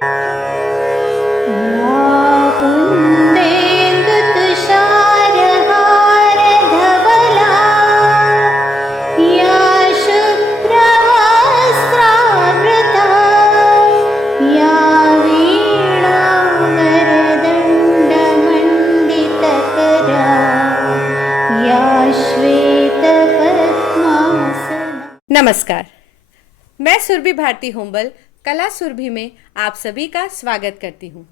या कुन्देन्दुतुषारहारधवला या शुभ्रवस्त्रावृता या वीणावरदण्डमण्डितकरा या श्वेतपद्मासना। नमस्कार। मैं सुरभि भारती हुंबल कला सुरभि में आप सभी का स्वागत करती हूँ।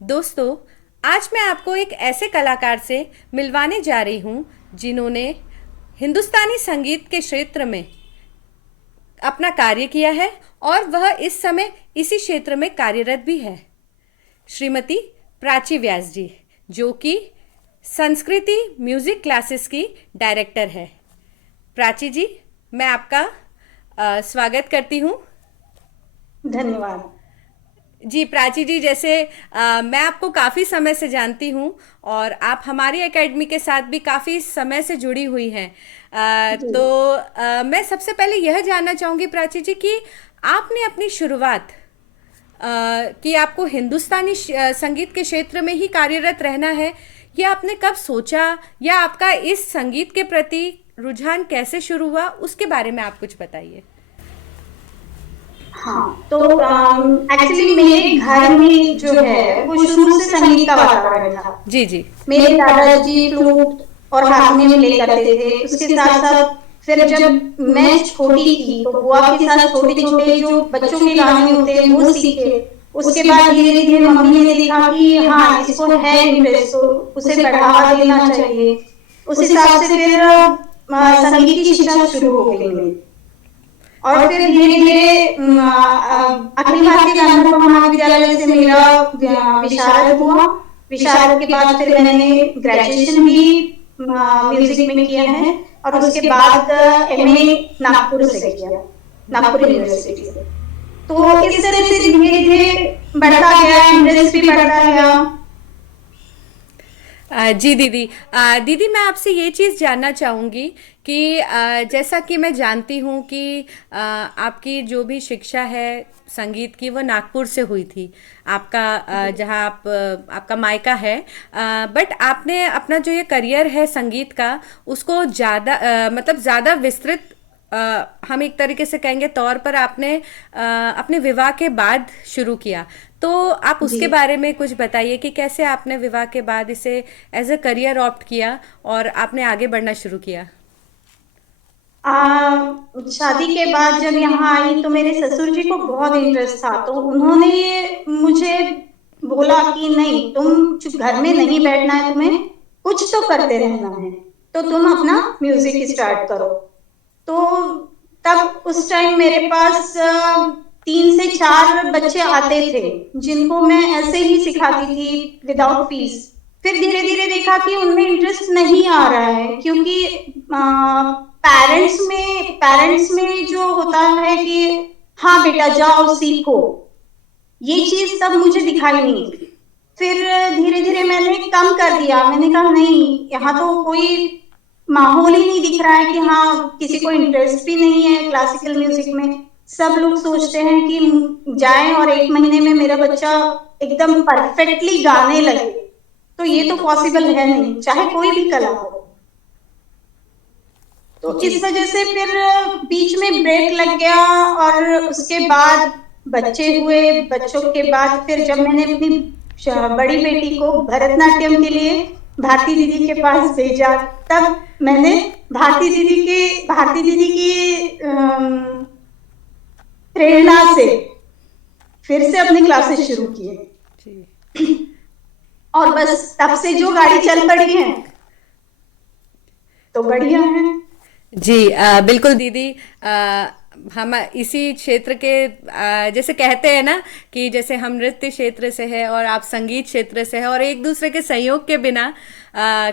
दोस्तों, आज मैं आपको एक ऐसे कलाकार से मिलवाने जा रही हूँ जिन्होंने हिंदुस्तानी संगीत के क्षेत्र में अपना कार्य किया है और वह इस समय इसी क्षेत्र में कार्यरत भी है। श्रीमती प्राची व्यास जी, जो कि संस्कृति म्यूजिक क्लासेस की डायरेक्टर है। प्राची जी, मैं आपका स्वागत करती हूँ। धन्यवाद जी प्राची जी, जैसे मैं आपको काफ़ी समय से जानती हूँ और आप हमारी एकेडमी के साथ भी काफ़ी समय से जुड़ी हुई हैं। जी। मैं सबसे पहले यह जानना चाहूँगी प्राची जी कि आपने अपनी शुरुआत कि आपको हिंदुस्तानी संगीत के क्षेत्र में ही कार्यरत रहना है, या आपने कब सोचा, या आपका इस संगीत के प्रति रुझान कैसे शुरू हुआ, उसके बारे में आप कुछ बताइए। हाँ, तो एक्चुअली मेरे घर में जो है वो शुरू से संगीत का वातावरण था। जी जी। मेरे दादाजी फ्लूट और हारमोनियम प्ले करते थे। उसके साथ साथ फिर जब मैं छोटी थी तो बुआ के साथ छोटे छोटे जो बच्चों के गाने होते हैं वो सीखे। उसके बाद धीरे धीरे मम्मी ने देखा कि हाँ, इसको है इंटरेस्ट, तो उसे बढ़ावा देना चाहिए। उस हिसाब से फिर संगीत की शिक्षा शुरू हो गई मेरी। और फिर धीरे धीरे अखिल भारतीय गांधर्व महाविद्यालय से मेरा विशारद हुआ। विशारद के बाद फिर मैंने ग्रेजुएशन भी म्यूजिक में किया है और उसके बाद एमए नागपुर से किया, नागपुर यूनिवर्सिटी से। तो इस तरह से धीरे धीरे बढ़ता गया, इंटरेस्ट भी बढ़ता गया। जी दीदी, दीदी मैं आपसे ये चीज़ जानना चाहूँगी कि जैसा कि मैं जानती हूँ कि आपकी जो भी शिक्षा है संगीत की, वो नागपुर से हुई थी। आपका जहाँ आपका मायका है, बट आपने अपना जो ये करियर है संगीत का, उसको ज़्यादा मतलब ज़्यादा विस्तृत हम एक तरीके से कहेंगे तौर पर आपने अपने विवाह के बाद शुरू किया। तो आप जी। उसके बारे में कुछ बताइए कि कैसे आपने विवाह के बाद इसे एज अ करियर ऑप्ट किया और आपने आगे बढ़ना शुरू किया। शादी के बाद जब यहाँ आई तो मेरे ससुर जी को बहुत इंटरेस्ट था, तो उन्होंने मुझे बोला कि नहीं, तुम चुप घर में नहीं बैठना है, तुम्हें कुछ तो करते रहना है, तो तुम अपना म्यूजिक स्टार्ट करो। तो तब उस टाइम मेरे पास 3 से 4 बच्चे आते थे जिनको मैं ऐसे ही सिखाती थी विदाउट फीस। फिर धीरे धीरे देखा कि उनमें इंटरेस्ट नहीं आ रहा है, क्योंकि पेरेंट्स में जो होता है कि हाँ बेटा जाओ सीखो, ये चीज तब मुझे दिखाई नहीं थी। फिर धीरे धीरे मैंने कम कर दिया। मैंने कहा नहीं, यहाँ तो कोई माहौल ही नहीं दिख रहा है कि हाँ, किसी को इंटरेस्ट भी नहीं है क्लासिकल म्यूजिक में। सब लोग सोचते हैं कि जाएं और 1 महीने में मेरा बच्चा एकदम परफेक्टली गाने लगे, तो ये तो पॉसिबल है नहीं, चाहे कोई भी कला हो। तो इस वजह से फिर बीच में ब्रेक लग गया और उसके बाद बच्चे हुए। बच्चों के बाद फिर जब मैंने अपनी बड़ी बेटी को भरतनाट्यम के लिए भारती दीदी के पास भेजा, तब मैंने भारती दीदी की प्रेरणा से फिर से अपनी क्लासेस शुरू किए और बस तब से जो गाड़ी चल पड़ी है तो बढ़िया है। जी बिल्कुल दीदी, हम इसी क्षेत्र के जैसे कहते हैं ना कि जैसे हम नृत्य क्षेत्र से है और आप संगीत क्षेत्र से है, और एक दूसरे के सहयोग के बिना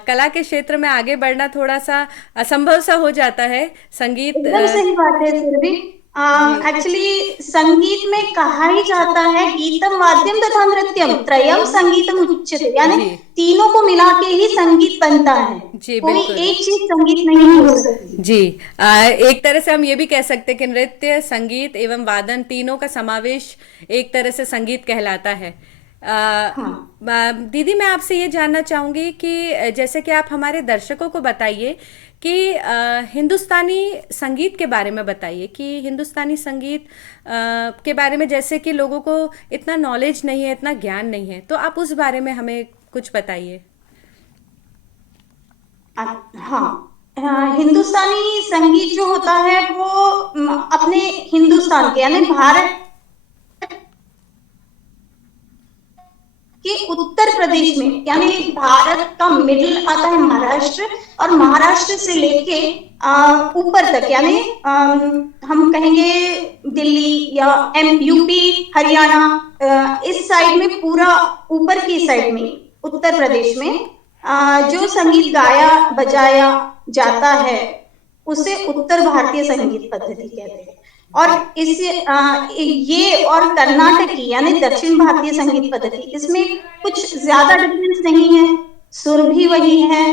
कला के क्षेत्र में आगे बढ़ना थोड़ा सा असंभव सा हो जाता है। संगीत एकदम सही बात है फिर भी। जी एक्चुअली संगीत में कहा ही जाता है गीतम वाद्यम तथा नृत्यम त्रयम संगीतम उच्यते, यानी जी तीनों को मिला के ही संगीत बनता है। जी कोई बिल्कुल। एक चीज संगीत नहीं हो सकती। जी एक तरह से हम ये भी कह सकते हैं कि नृत्य संगीत एवं वादन तीनों का समावेश एक तरह से संगीत कहलाता है। हाँ। दीदी मैं आपसे ये जानना चाहूँगी कि जैसे कि आप हमारे दर्शकों को बताइए कि हिंदुस्तानी संगीत के बारे में बताइए कि हिंदुस्तानी संगीत के बारे में, जैसे कि लोगों को इतना नॉलेज नहीं है, इतना ज्ञान नहीं है, तो आप उस बारे में हमें कुछ बताइए। हाँ। हिंदुस्तानी संगीत जो होता है वो अपने हिंदुस्तान के यानी भारत कि उत्तर प्रदेश में, यानी भारत का मिडिल आता है महाराष्ट्र, और महाराष्ट्र से लेके ऊपर तक, यानी हम कहेंगे दिल्ली या यूपी, हरियाणा, इस साइड में पूरा ऊपर की साइड में उत्तर प्रदेश में जो संगीत गाया बजाया जाता है उसे उत्तर भारतीय संगीत पद्धति कहते हैं। और इस ये और कर्नाटक की यानी दक्षिण भारतीय संगीत पद्धति, इसमें कुछ ज्यादा डिफरेंस नहीं है। सुर भी वही है,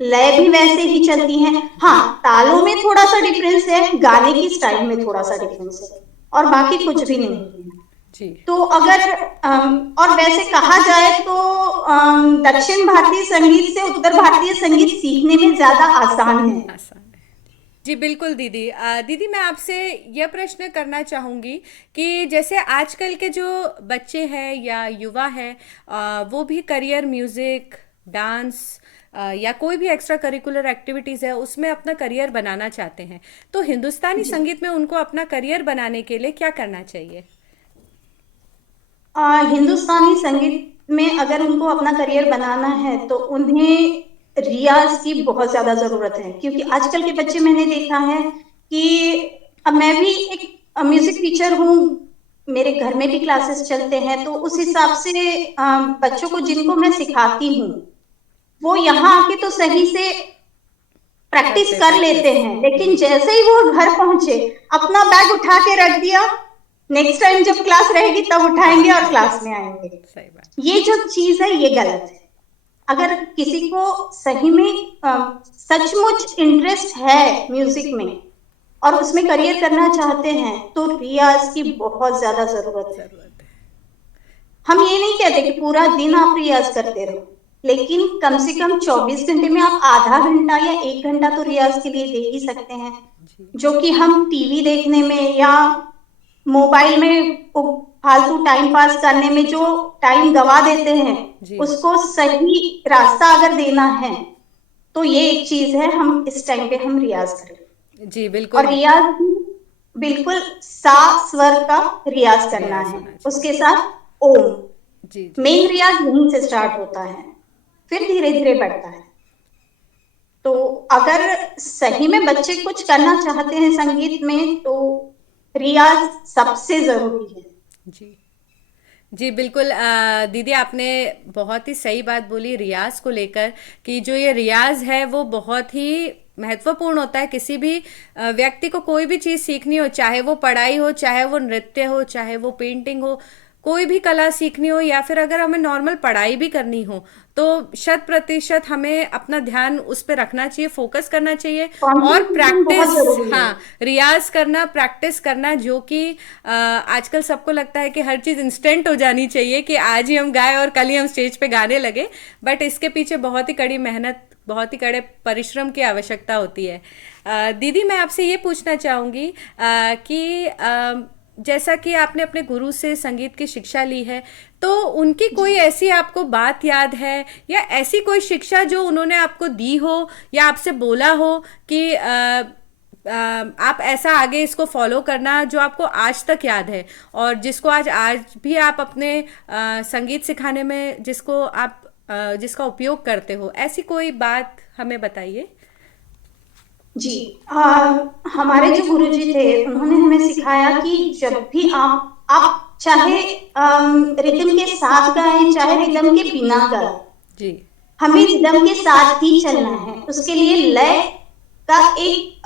लय भी वैसे ही चलती है। हाँ, तालों में थोड़ा सा डिफरेंस है, गाने की स्टाइल में थोड़ा सा डिफरेंस है, और बाकी कुछ भी नहीं है। जी तो अगर और वैसे कहा जाए तो दक्षिण भारतीय संगीत से उत्तर भारतीय संगीत सीखने में ज्यादा आसान है। आसान है। जी बिल्कुल दीदी। दीदी मैं आपसे यह प्रश्न करना चाहूँगी कि जैसे आजकल के जो बच्चे हैं या युवा हैं, वो भी करियर म्यूज़िक, डांस या कोई भी एक्स्ट्रा करिकुलर एक्टिविटीज़ है उसमें अपना करियर बनाना चाहते हैं, तो हिंदुस्तानी जी। संगीत में उनको अपना करियर बनाने के लिए क्या करना चाहिए? हिंदुस्तानी संगीत में अगर उनको अपना करियर बनाना है तो उन्हें रियाज की बहुत ज्यादा जरूरत है, क्योंकि आजकल के बच्चे मैंने देखा है कि अब मैं भी एक म्यूजिक टीचर हूँ, मेरे घर में भी क्लासेस चलते हैं, तो उस हिसाब से बच्चों को जिनको मैं सिखाती हूँ वो यहाँ आके तो सही से प्रैक्टिस करते कर लेते प्रैक्टिस। हैं, लेकिन जी जैसे ही वो घर पहुंचे अपना बैग उठा के रख दिया, नेक्स्ट टाइम जब क्लास रहेगी तब तब उठाएंगे और उठाएंगे। क्लास में आएंगे। सही बात। ये जो चीज है ये गलत है। अगर किसी को सही में सचमुच इंटरेस्ट है म्यूजिक में और उसमें करियर करना चाहते हैं तो रियाज की बहुत ज्यादा जरूरत है। ज़रूरत है। हम ये नहीं कहते कि पूरा दिन आप रियाज करते रहो, लेकिन कम से कम 24 घंटे में आप आधा घंटा या 1 घंटा तो रियाज के लिए दे ही सकते हैं, जी जो कि हम टीवी देखने में या मोबाइल में फालतू टाइम पास करने में जो टाइम गवा देते हैं, जी उसको सही रास्ता अगर देना है तो ये एक चीज है, हम इस टाइम पे हम रियाज करें। जी और बिल्कुल। रियाज बिल्कुल सा स्वर का रियाज करना रियाज है, होना चाहिए। उसके साथ ओम। जी जी मेन रियाज यहीं से स्टार्ट होता है, फिर धीरे धीरे बढ़ता है। तो अगर सही में बच्चे कुछ करना चाहते हैं संगीत में तो रियाज सबसे जरूरी है। जी जी बिल्कुल। दीदी आपने बहुत ही सही बात बोली रियाज को लेकर, कि जो ये रियाज है वो बहुत ही महत्वपूर्ण होता है। किसी भी व्यक्ति को कोई भी चीज़ सीखनी हो, चाहे वो पढ़ाई हो, चाहे वो नृत्य हो, चाहे वो पेंटिंग हो, कोई भी कला सीखनी हो, या फिर अगर हमें नॉर्मल पढ़ाई भी करनी हो, तो 100% हमें अपना ध्यान उस पर रखना चाहिए, फोकस करना चाहिए और कॉन्सेंट्रेशन बहुत प्रैक्टिस। जरूरी है। हाँ, रियाज करना, प्रैक्टिस करना, जो कि आजकल सबको लगता है कि हर चीज़ इंस्टेंट हो जानी चाहिए, कि आज ही हम गाए और कल ही हम स्टेज पे गाने लगे, बट इसके पीछे बहुत ही कड़ी मेहनत, बहुत ही कड़े परिश्रम की आवश्यकता होती है। दीदी मैं आपसे ये पूछना चाहूँगी कि जैसा कि आपने अपने गुरु से संगीत की शिक्षा ली है, तो उनकी कोई ऐसी आपको बात याद है, या ऐसी कोई शिक्षा जो उन्होंने आपको दी हो या आपसे बोला हो कि आप ऐसा आगे इसको फॉलो करना, जो आपको आज तक याद है और जिसको आज भी आप अपने संगीत सिखाने में जिसको आप जिसका उपयोग करते हो, ऐसी कोई बात हमें बताइए। जी। हमारे जो गुरुजी थे उन्होंने हमें सिखाया कि जब भी आप चाहे रिदम के साथ गाएं चाहे रिदम के बिना गाएं, जी हमें रिदम के साथ ही चलना है। उसके लिए लय का एक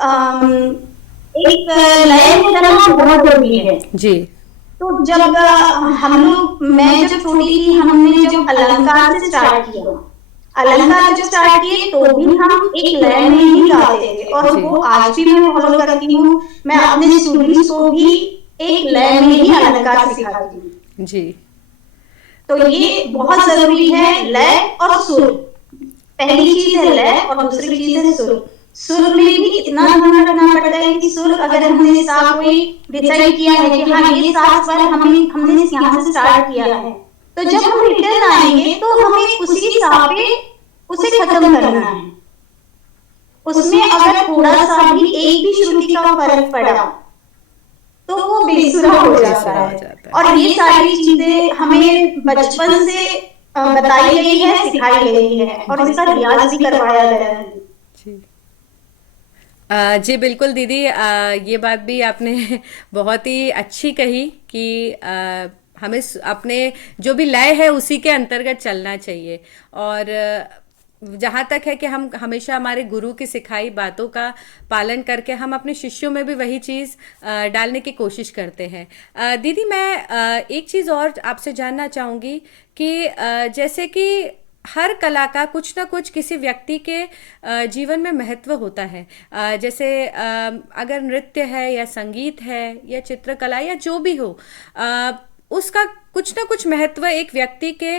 एक लय में करना बहुत जरूरी है। जी तो जब हम लोग, मैं जब छोटी थी, हमने जब अलंकार से स्टार्ट किया, अलंकार जब स्टार्ट किए तो भी हम एक लय में ही गाते थे, और जी वो आज भी मैं फॉलो करती हूँ। मैं अपने स्टूडेंट्स को भी एक लय में ही अलंकार सिखाती हूँ। जी तो ये बहुत जरूरी है, लय और सुर। पहली चीज है लय और दूसरी चीज है सुर। सुर में भी इतना ध्यान रखना पड़ता है कि सुर, अगर हमने सा कोई डिसाइड किया है कि हाँ ये सा स्वर हमें हमने यहाँ से स्टार्ट किया है, तो जब हम रिटर्न आएंगे तो हमें उसी सा पे उसे खत्म करना है। उसमें अगर थोड़ा सा भी एक भी श्रुति का फर्क पड़ा तो वो बेसुरा हो जाता बेसुरा हो है। जाता है। और ये सारी चीजें हमें बचपन से बताई गई है, सिखाई गई है, और इसका रियाज भी करवाया गया है। जी जी बिल्कुल दीदी, ये बात भी आपने बहुत ही अच्छी कही कि हमें अपने जो भी लय है उसी के अंतर्गत चलना चाहिए। और जहाँ तक है कि हम हमेशा हमारे गुरु की सिखाई बातों का पालन करके हम अपने शिष्यों में भी वही चीज़ डालने की कोशिश करते हैं। दीदी मैं एक चीज़ और आपसे जानना चाहूँगी कि जैसे कि हर कला का कुछ ना कुछ किसी व्यक्ति के जीवन में महत्व होता है। जैसे अगर नृत्य है या संगीत है या चित्रकला या जो भी हो, उसका कुछ ना कुछ महत्व एक व्यक्ति के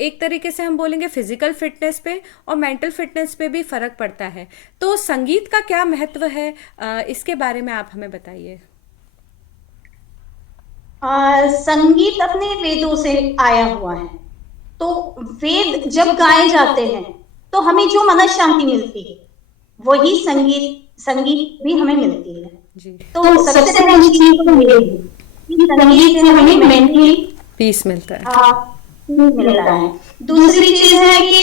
एक तरीके से हम बोलेंगे फिजिकल फिटनेस पे और मेंटल फिटनेस पे भी फर्क पड़ता है। तो संगीत का क्या महत्व है, इसके बारे में आप हमें बताइए। संगीत अपने वेदों से आया हुआ है। तो वेद जब गाए जाते हैं तो हमें जो मन शांति मिलती है, वही संगीत संगीत भी हमें मिलती है। जी तो सबसे पहली चीज तो ये है कि संगीत से हमें मेंटली पीस मिलता है। मिलता है। दूसरी चीज है कि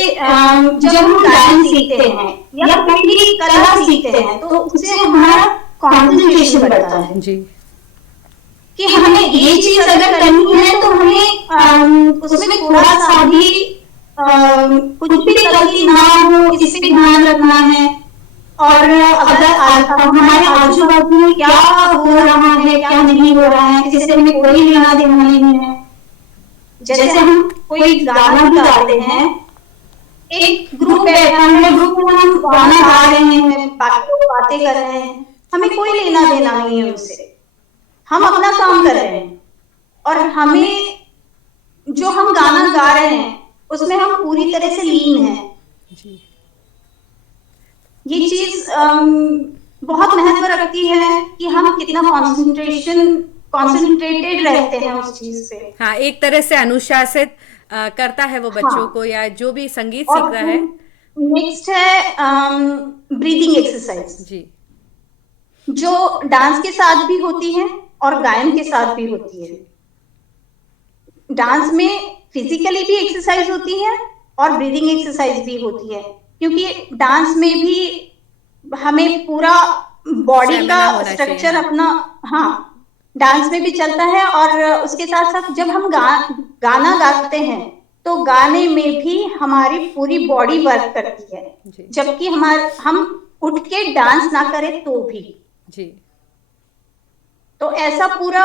जब हम गायन सीखते हैं या कोई भी कला सीखते हैं तो उससे हमारा कॉन्सेंट्रेशन बढ़ता है। जी कि हमें ये चीज अगर करनी है तो हमें उसमें थोड़ा सा भी कुछ भी गलती ना हो, इस पे ध्यान रखना है। और अगर हमारे आजू बाजू में क्या हो रहा है क्या नहीं हो रहा है, इससे हमें कोई लेना देना नहीं है। जैसे हम कोई गाना भी गाते हैं, एक ग्रुप बैठा है, ग्रुप में हम गाना गा रहे हैं, बाकी लोग बातें कर रहे हैं, हमें कोई लेना देना नहीं है उससे। हम अपना काम कर रहे हैं और हमें जो हम गाना गा रहे हैं उसमें हम पूरी तरह से लीन हैं। जी ये चीज बहुत महत्व रखती है कि हम कितना कॉन्सेंट्रेटेड रहते हैं उस चीज पे। हाँ, एक तरह से अनुशासित करता है वो बच्चों को या जो भी संगीत सीख रहा है। नेक्स्ट है ब्रीदिंग एक्सरसाइज, जी जो डांस के साथ भी होती है और गायन के साथ भी होती है। डांस में फिजिकली भी एक्सरसाइज होती है और ब्रीदिंग एक्सरसाइज भी होती है, क्योंकि डांस में भी हमें पूरा बॉडी का स्ट्रक्चर अपना, हाँ, डांस में भी चलता है। और उसके साथ साथ जब हम गाना गाते हैं तो गाने में भी हमारी पूरी बॉडी वर्क करती है, जबकि हम उठ के डांस ना करें तो भी। जी तो ऐसा पूरा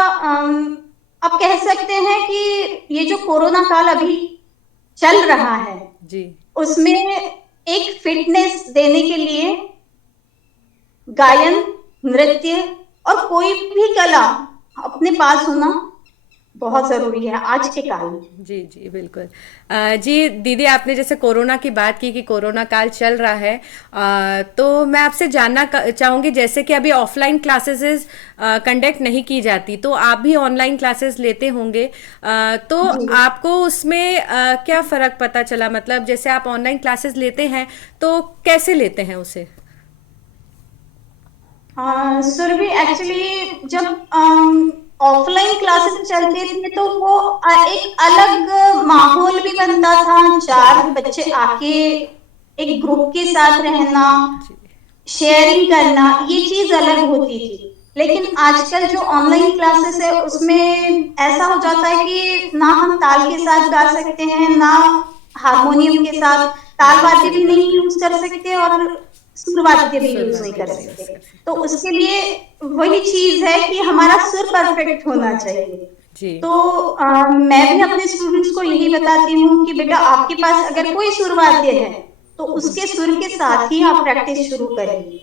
अब कह सकते हैं कि ये जो कोरोना काल अभी चल रहा है जी उसमें एक फिटनेस देने के लिए गायन, नृत्य और कोई भी कला अपने पास होना बहुत जरूरी है आज के काल में। जी जी बिल्कुल। जी दीदी, आपने जैसे कोरोना की बात की कि कोरोना काल चल रहा है, तो मैं आपसे जानना चाहूँगी, जैसे कि अभी ऑफलाइन क्लासेस कंडक्ट नहीं की जाती तो आप भी ऑनलाइन क्लासेस लेते होंगे, तो आपको उसमें क्या फ़र्क पता चला? मतलब जैसे आप ऑनलाइन क्लासेस लेते हैं तो कैसे लेते हैं उसे? सुरभि, एक्चुअली जब ऑफलाइन क्लासेस चलते थे तो वो एक अलग माहौल भी बनता था। 4 बच्चे आके एक ग्रुप के साथ रहना, शेयरिंग करना, ये चीज अलग होती थी। लेकिन आजकल जो ऑनलाइन क्लासेस है उसमें ऐसा हो जाता है कि ना हम ताल के साथ गा सकते हैं, ना हारमोनियम के साथ ताल वाद्य भी नहीं यूज कर सकते, और सुर वाद्य भी यूज नहीं कर सकते। तो उसके लिए वही चीज है कि हमारा सुर परफेक्ट होना चाहिए। जी तो मैं भी अपने स्टूडेंट्स को यही बताती हूँ कि बेटा आपके पास अगर कोई सुर वाद्य है तो उसके सुर के साथ ही आप प्रैक्टिस शुरू करिए।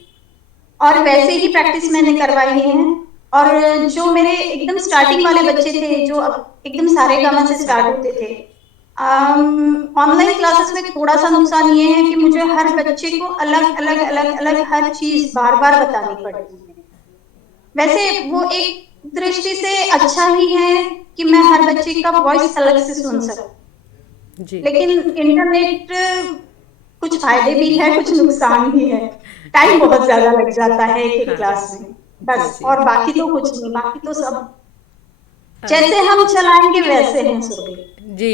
और वैसे ही प्रैक्टिस मैंने करवाई है। और जो मेरे एकदम स्टार्टिंग वाले बच्चे थे जो एकदम सारे गामा से स्टार्ट होते थे, ऑनलाइन क्लासेस में थोड़ा सा नुकसान ये है कि मुझे हर बच्चे को अलग अलग अलग अलग हर चीज बार बार बतानी पड़ती है। वैसे वो एक दृष्टि से अच्छा ही है कि मैं हर बच्चे का वॉइस अलग से सुन सकूं, जी लेकिन इंटरनेट कुछ फायदे भी है कुछ नुकसान भी है। टाइम बहुत ज्यादा लग जाता है एक एक क्लास में, जी बस। जी और बाकी तो कुछ नहीं, बाकी तो सब जैसे हम चलाएंगे वैसे हैं सुरभि। जी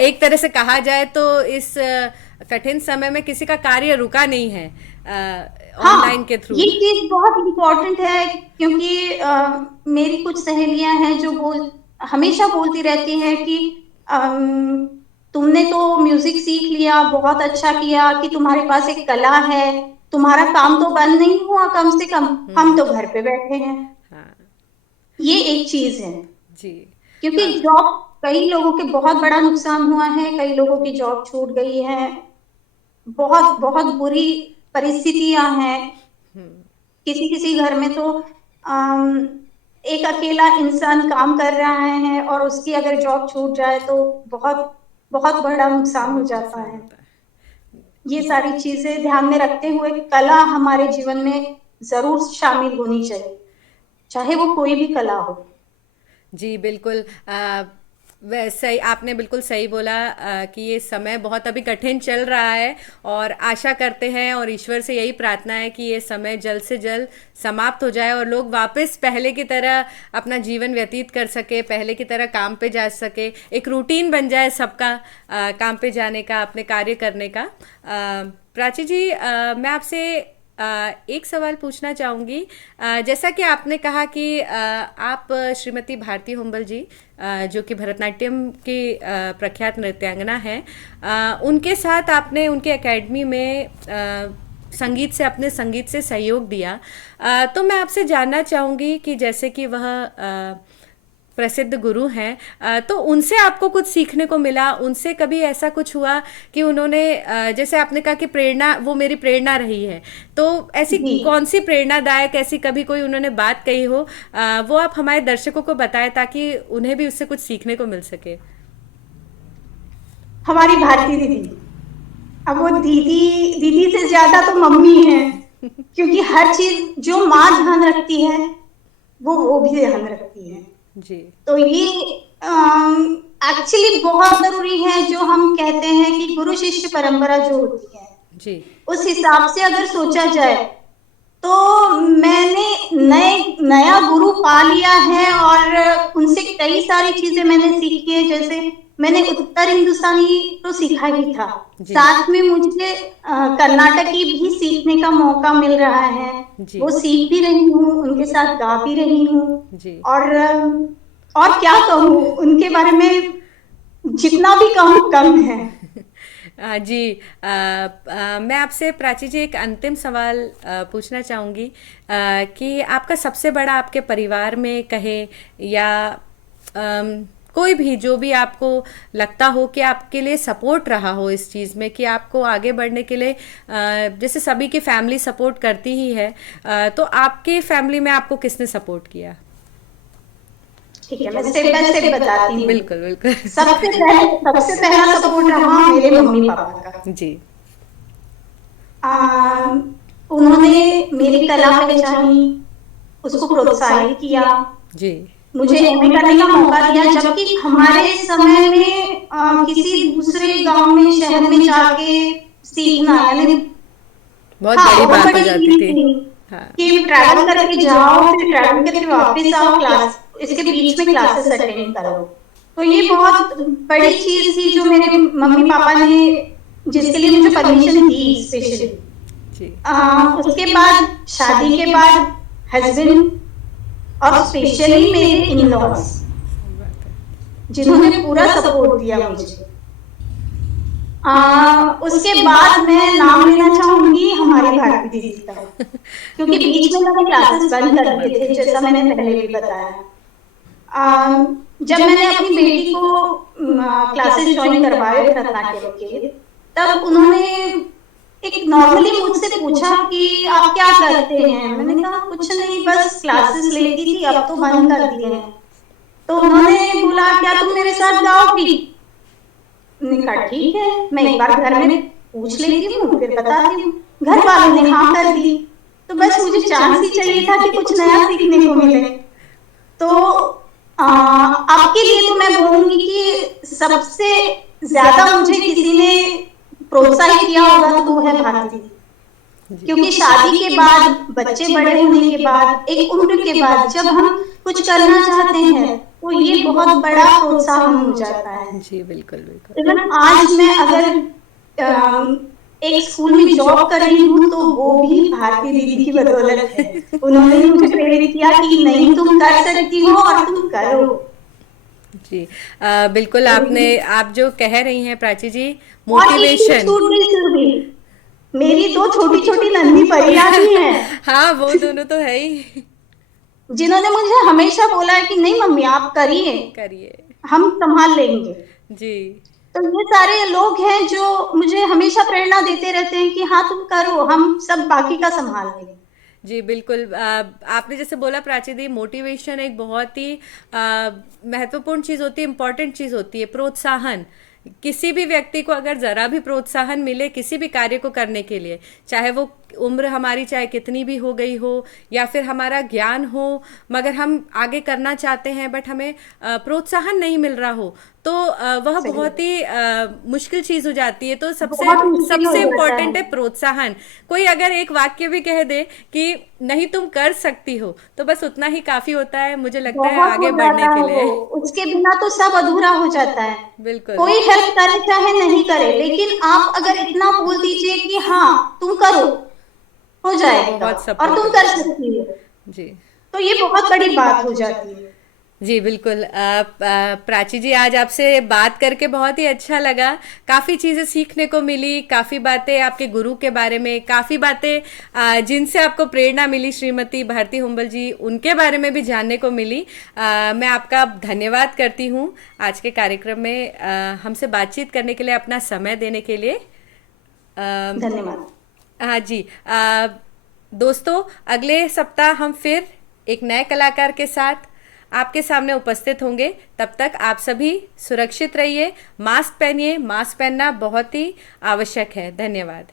एक तरह से कहा जाए तो इस कठिन समय में किसी का कार्य रुका नहीं है ऑनलाइन हाँ, के थ्रू। ये चीज बहुत इम्पोर्टेंट है क्योंकि मेरी कुछ सहेलियां हैं जो हमेशा बोलती रहती हैं कि अम, तुमने तो म्यूजिक सीख लिया, बहुत अच्छा किया कि तुम्हारे पास एक कला है, तुम्हारा काम तो बंद नहीं हुआ कम से कम, हम तो घर पे बैठे हैं। हाँ ये एक चीज है, जी क्योंकि जॉब कई लोगों के बहुत बड़ा नुकसान हुआ है, कई लोगों की जॉब छूट गई है, बहुत बहुत बुरी परिस्थितियां हैं। किसी किसी घर में तो एक अकेला इंसान काम कर रहा है और उसकी अगर जॉब छूट जाए तो बहुत बहुत बड़ा नुकसान हो बहुत जाता नुकसान है। होता है। ये सारी चीजें ध्यान में रखते हुए कला हमारे जीवन में जरूर शामिल होनी चाहिए, चाहे वो कोई भी कला हो। जी बिल्कुल वैसे ही आपने बिल्कुल सही बोला कि ये समय बहुत अभी कठिन चल रहा है और आशा करते हैं और ईश्वर से यही प्रार्थना है कि ये समय जल्द से जल्द समाप्त हो जाए और लोग वापस पहले की तरह अपना जीवन व्यतीत कर सके, पहले की तरह काम पे जा सके, एक रूटीन बन जाए सबका काम पे जाने का, अपने कार्य करने का। प्राची जी मैं आपसे एक सवाल पूछना चाहूँगी। जैसा कि आपने कहा कि आप श्रीमती भारती हुंबल जी जो कि भरतनाट्यम की प्रख्यात नृत्यांगना हैं, उनके साथ आपने उनके एकेडमी में संगीत से अपने संगीत से सहयोग दिया। तो मैं आपसे जानना चाहूँगी कि जैसे कि वह प्रसिद्ध गुरु हैं, तो उनसे आपको कुछ सीखने को मिला, उनसे कभी ऐसा कुछ हुआ कि उन्होंने जैसे आपने कहा कि प्रेरणा, वो मेरी प्रेरणा रही है, तो ऐसी जी, कौन सी प्रेरणादायक ऐसी कभी कोई उन्होंने बात कही हो, वो आप हमारे दर्शकों को बताएं ताकि उन्हें भी उससे कुछ सीखने को मिल सके। हमारी भारती दीदी, अब वो दीदी दीदी से ज्यादा तो मम्मी है, क्योंकि हर चीज जो माँ ध्यान रखती है वो भी ध्यान रखती है। जी तो ये एक्चुअली बहुत जरूरी है, जो हम कहते हैं कि गुरु शिष्य परंपरा जो होती है, जी उस हिसाब से अगर सोचा जाए तो मैंने नया गुरु पा लिया है और उनसे कई सारी चीजें मैंने सीखी है। जैसे मैंने उत्तर हिंदुस्तानी तो सीखा ही था, जी साथ में मुझे कर्नाटकी भी सीखने का मौका मिल रहा है। जी वो सीख भी रही हूँ, उनके साथ गा भी रही हूँ। जी और क्या कहूँ उनके बारे में, जितना भी कहूँ कम है। जी मैं आपसे प्राची जी एक अंतिम सवाल पूछना चाहूँगी कि आपका सबसे बड़ा आपके परिवार में कहे या कोई भी जो भी आपको लगता हो कि आपके लिए सपोर्ट रहा हो इस चीज़ में कि आपको आगे बढ़ने के लिए जैसे सभी की फैमिली सपोर्ट करती ही है, तो आपके फैमिली में आपको किसने सपोर्ट किया? ठीक है, मैं स्टेप बाय स्टेप बताती हूँ। बिल्कुल बिल्कुल सबसे पहला सपोर्ट रहा मेरे मम्मी पापा का। जी उन्होंने मेरी कला पहचानी, उसको प्रोत्साहित किया, जी मुझे एमए करने का मौका दिया, जबकि हमारे समय में किसी दूसरे गांव में शहर में जाके सीखना यानी, बहुत हाँ, बड़ी बहुत बात हो बड़ी जाती चीज थी। थी हाँ कि ट्रैवल करके जाओ, फिर ट्रैवल करके वापस आओ, क्लास इसके बीच में क्लासेस अटेंड करो। तो ये बहुत बड़ी चीज थी जो मेरे मम्मी पापा ने, जिसके लिए मुझे परमिशन दी स्पेशली। जी उसके बाद शादी के बाद हस्बैंड और स्पेशली मेरे इन लॉज, जिन्होंने पूरा सपोर्ट दिया मुझे। उसके बाद मैं नाम लेना चाहूंगी हमारी भारती दीदी का, क्योंकि बीच में मैंने क्लासेस बंद कर दिए थे, जैसा मैंने पहले भी बताया। जब मैंने अपनी बेटी को क्लासेस ज्वाइन करवाए भरतनाट्यम के, तब उन्होंने एक नॉर्मली मुझसे पूछा कि आप क्या करते हैं। मैंने कहा कुछ नहीं, बस क्लासेस लेती थी, अब तो बंद कर दिए हैं। तो उन्होंने बोला क्या तुम मेरे साथ गाओगी। मैंने कहा ठीक है, मैं एक बार घर में पूछ लेती हूँ फिर बताती हूँ। घर वालों ने हाँ कर दी। तो बस मुझे चांस ही चाहिए था कि कुछ नया सीखने को मिले। तो आपके लिए तो मैं बोलूंगी कि सबसे ज्यादा मुझे किसी ने प्रोत्साहित किया होगा तो वो है भारती। क्योंकि शादी के बाद, बच्चे बड़े होने के बाद, एक उम्र के बाद जब हम कुछ करना चाहते हैं तो ये बहुत बड़ा प्रोत्साहन हो जाता है। जी बिल्कुल बिल्कुल। इवन आज मैं अगर एक स्कूल में जॉब कर रही हूँ तो वो भी भारती दीदी की बदौलत है। उन्होंने ही मुझे प्रेरित किया कि नहीं तुम कर सकती हो और तुम करो। जी बिल्कुल, आप जो कह रही हैं प्राची जी, और एक चीज मोटिवेशन। छूट गई सुरभि, मेरी दो छोटी छोटी नन्ही परियां भी हैं हाँ, वो दोनों तो है ही। जिन्होंने मुझे हमेशा बोला है कि नहीं मम्मी आप करिए, करिए। हम संभाल लेंगे। जी तो ये सारे लोग हैं जो मुझे हमेशा प्रेरणा देते रहते हैं कि हाँ तुम करो, हम सब बाकी का संभाल लेंगे। जी बिल्कुल। आपने जैसे बोला प्राची दी, मोटिवेशन एक बहुत ही महत्वपूर्ण चीज़ होती है, इम्पॉर्टेंट चीज़ होती है। प्रोत्साहन, किसी भी व्यक्ति को अगर ज़रा भी प्रोत्साहन मिले किसी भी कार्य को करने के लिए, चाहे वो उम्र हमारी चाहे कितनी भी हो गई हो या फिर हमारा ज्ञान हो, मगर हम आगे करना चाहते हैं बट हमें प्रोत्साहन नहीं मिल रहा हो, तो वह सही, बहुत ही मुश्किल चीज़ हो जाती है। तो सबसे बहुत मुश्किल हो सबसे जाता इम्पोर्टेंट है। है प्रोत्साहन। कोई अगर एक वाक्य भी कह दे कि नहीं तुम कर सकती हो, तो बस उतना ही काफ़ी होता है, मुझे लगता है, बहुत हो आगे बढ़ने जाता के है वो, लिए। उसके बिना तो सब अधूरा हो जाता है। बिल्कुल। कोई हेल्प करे चाहे नहीं करे, लेकिन आप अगर इतना बोल दीजिए कि हाँ तुम करो, हो तो जाएगा बहुत और सपोर्ट तुम हो कर जाता है। सकती हो, जी तो ये बहुत बड़ी बात हो जाती है। जी बिल्कुल। प्राची जी, आज आपसे बात करके बहुत ही अच्छा लगा। काफ़ी चीज़ें सीखने को मिली, काफ़ी बातें आपके गुरु के बारे में, काफ़ी बातें जिनसे आपको प्रेरणा मिली, श्रीमती भारती हुंबल जी, उनके बारे में भी जानने को मिली। मैं आपका धन्यवाद करती हूँ आज के कार्यक्रम में हमसे बातचीत करने के लिए, अपना समय देने के लिए। अ, धन्यवाद। हाँ जी। दोस्तों, अगले सप्ताह हम फिर एक नए कलाकार के साथ आपके सामने उपस्थित होंगे। तब तक आप सभी सुरक्षित रहिए, मास्क पहनिए, मास्क पहनना बहुत ही आवश्यक है। धन्यवाद।